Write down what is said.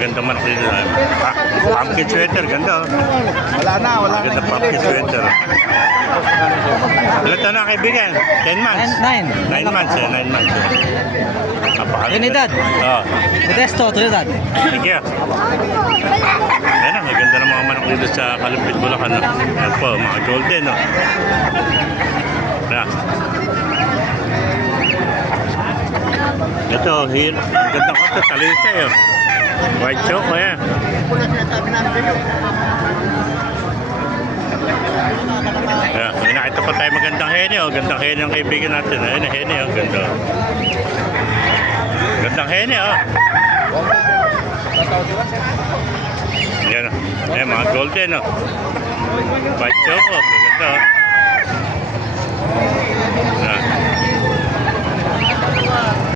Maganda man dito. Pumpkin sweater, ganda. Wala na. Maganda pumpkin sweater. Ilan taon na kaibigan? 10 months? 9 months eh, 9 months eh. Trinidad. Oo. Modesto, Trinidad. Thank you. Ayan na, maganda ng mga manok dito sa Kalumpit, Bulacan. No? Ayan po, mga golden. No? Ayan. Ito, here. Ang ganda ko ito, talisay. Oh. White choco, ayan. Ayan, may nakita pa tayo magandang hene. Oh. Gandang hene ang kaibigan natin. Ayan, hene. Oh. Ganda. Gandang hene. Oh. Ayan, oh. Ayan, mga golden. Oh. White choco. Ganda. Oh.